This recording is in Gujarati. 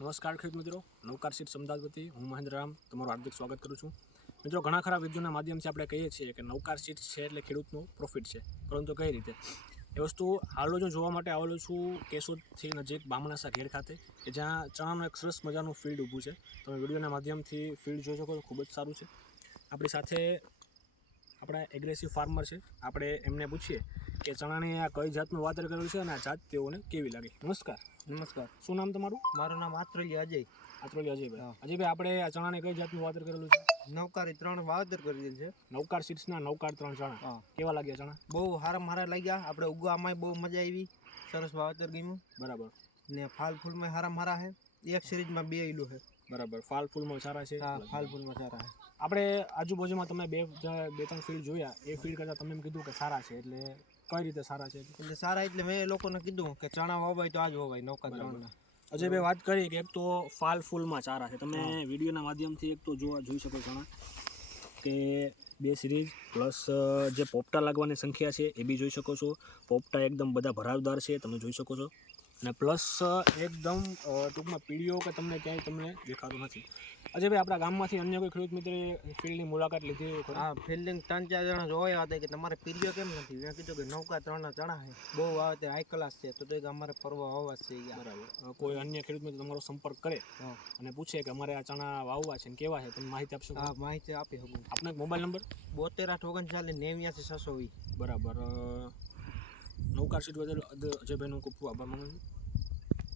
નમસ્કાર ખેડૂત મિત્રો. નવકાર શીટ અમદાવાદ હું મહેન્દ્ર રામ તમારું હાર્દિક સ્વાગત કરું છું. મિત્રો, ઘણા ખરા વિડીયોના માધ્યમથી આપણે કહીએ છીએ કે નવકાર શીટ છે એટલે ખેડૂતનું પ્રોફિટ છે. પરંતુ કઈ રીતે? એ વસ્તુ હાલો જો જોવા માટે આવેલો છું કેશોદથી નજીક બામણાસા ઘેર ખાતે, કે જ્યાં ચણાનું એક સરસ મજાનું ફિલ્ડ ઊભું છે. તમે વિડીયોના માધ્યમથી ફિલ્ડ જોઈ શકો તો ખૂબ જ સારું છે. આપણી સાથે આપણા એગ્રેસિવ ફાર્મર છે. આપણે એમને પૂછીએ કે ચણાની આ કઈ જાતનું વાતર કરેલું છે અને આ જાત તેઓને કેવી લાગી? નમસ્કાર. નમસ્કાર. શું નામ તમારું? મારું નામ આત્રલી અજય. આત્રલી અજયભાઈ. અજયભાઈ આપણે આ ચણાને કઈ જાતનું વાતર કરેલું છે? નવકાર ત્રણ વાવેતર કરેલું છે. નવકાર સીટ્સના નવકાર ત્રણ ચણા. કેવા લાગ્યા ચણા? બહુ સારા મારા લાગ્યા. આપણે ઉગવામાં બહુ મજા આવી. સરસ વાવેતર ગયું બરાબર. ને ફાલ ફૂલમાં સારા મારા છે. એક સિરીઝમાં બે ઈલું છે. બરાબર. ફાલ ફૂલમાં સારા છે? હા ફાલ ફૂલમાં સારા છે. આપણે આજુબાજુમાં તમે બે બે ત્રણ ફિલ્ડ જોયા. એ ફિલ્ડ કરતાં તમે એમ કીધું કે સારા છે એટલે કઈ રીતે સારા છે? એટલે સારા એટલે મેં લોકોને કીધું કે ચણા વાવાય તો આજ વાવાય નૌકા ત્રણના અજય ભાઈ વાત કરી કે એક તો ફાલ ફૂલમાં સારા છે. તમે વિડીયોના માધ્યમથી એક તો જોવા જોઈ શકો ચણા કે બે સિરીઝ પ્લસ જે પોપટા લાગવાની સંખ્યા છે એ બી જોઈ શકો છો. પોપટા એકદમ બધા ભરાવદાર છે તમે જોઈ શકો છો. અને પ્લસ એકદમ ટૂંકમાં પીળીઓ કે તમને ક્યાંય તમને દેખાતું નથી. અજયભાઈ આપણા ગામમાંથી અન્ય કોઈ ખેડૂત મિત્રે ફિલ્ડની મુલાકાત લીધી હા ફિલ્ડિંગ ત્રણ ચાર જણા જોયા હતા કે તમારે પીરિયો કેમ નથી? મેં કીધું કે નૌકા ત્રણના ચણા છે. બહુ વાવેતર હાઈ ક્લાસ છે તો તો અમારે ફરવા આવવા છે બરાબર. કોઈ અન્ય ખેડૂત મિત્ર તમારો સંપર્ક કરે અને પૂછે કે અમારે આ ચણા વાવવા છે ને કેવા છે તમે માહિતી આપશો? હા માહિતી આપી શકું. આપનો મોબાઈલ નંબર બોતેર આઠ ઓગણચાલીસ નેવ્યાસી છસો બરાબર. નૌકાર સીટ બદલ અજયભાઈનો ખૂબ ખૂબ આભાર માનું છું.